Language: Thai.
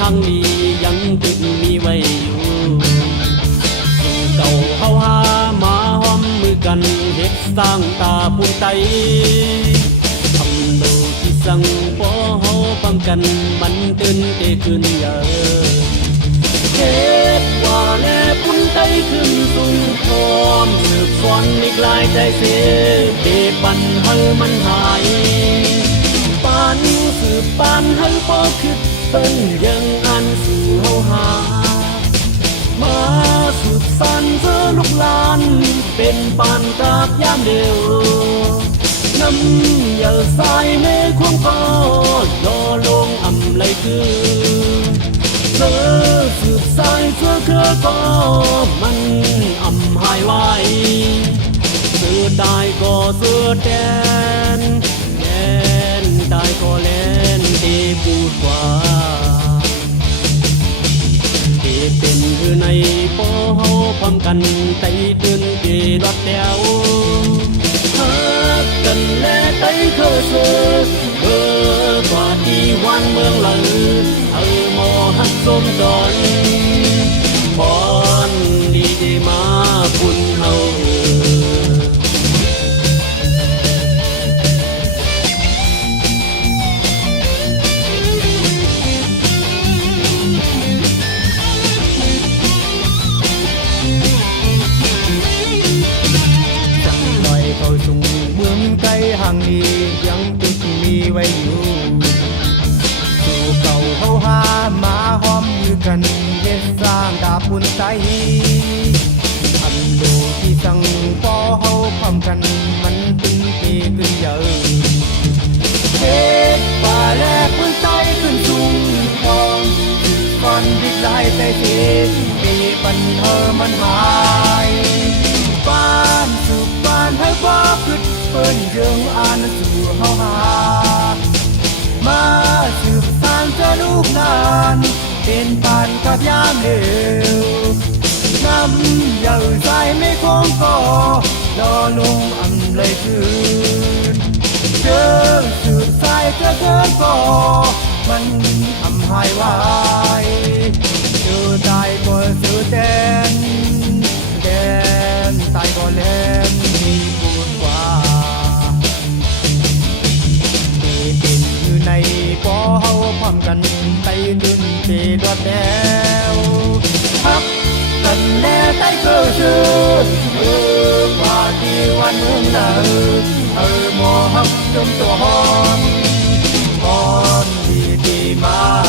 หังดียังติดมีไว้อยู่สู่เก่าเฮาหามาห้อมมือกันเฮ็ดสร้างตาภูมิใจทำโดที่สั่งปอเฮาปังกันมันตื่นเตขึ้นเยอะเฮ็ดว่าแลภูมิใจขึ้นสูงพร้อมสืบสอนอีกหลายใจเสเดปันเฮามันหายปานสืบปานเฮาบ่คิดเปิ้นยังอันสู่เฮาหามาสืบสานเจอลูกหลานเป็นปานกาบยามเดียวน้ำอย่าสายในควงคอยอลงอำไหลคือเธอสืบสายเธอคือก็มันอำหายไว้เสือได้ก็เสือแดนตายก็เล่นที่พูดว่าที่เป็นอยู่ในปอเฮาพร้อมกันไต่ตื่นที่รอดแถวฮักกันและไต่เคยเสือกว่าที่วันเมืองหลังหมอฮักสมดอนบอนดีได้มาบุญเฮาเข้าสู่เมืองไกลห่างนี้ยังติดมีไว้อยู่สู่เก่าเฮาหามาห้อมมือกันเฮ็ดสร้างดาบบุญใจอันโดที่สั่งปอเฮาพร้อมกันมันตึงเตขึ้นเยอะเฮ็ดป่าแลกบุญใจขึ้นสูงพร้อมก่อนดิกได้แต่เฮ็ดปีปันเฮามันหายบ้านสุขบ้านให้บ่คิดเปิ้นเรื่องอ่านสู่เฮาหามาสืบสานเจ้าลูกนานเป็นปานกับยามเร็วน้ำอย่าใจไม่คงก็รอลงอำเลยคืนเจอสืบสายเจอเกินก็มันอำหายไว้เจอตายก็สือแดนตายก็เล่นมีพูดว่าที่เป็นอยู่ในปอเฮาพร้อมกันไต่ดึงเตรอดแล้วฮักกันแน่ไต่เกิดชื่อกว่าที่วันเมืองเดิมหมอฮักจมตัวหอมดีมา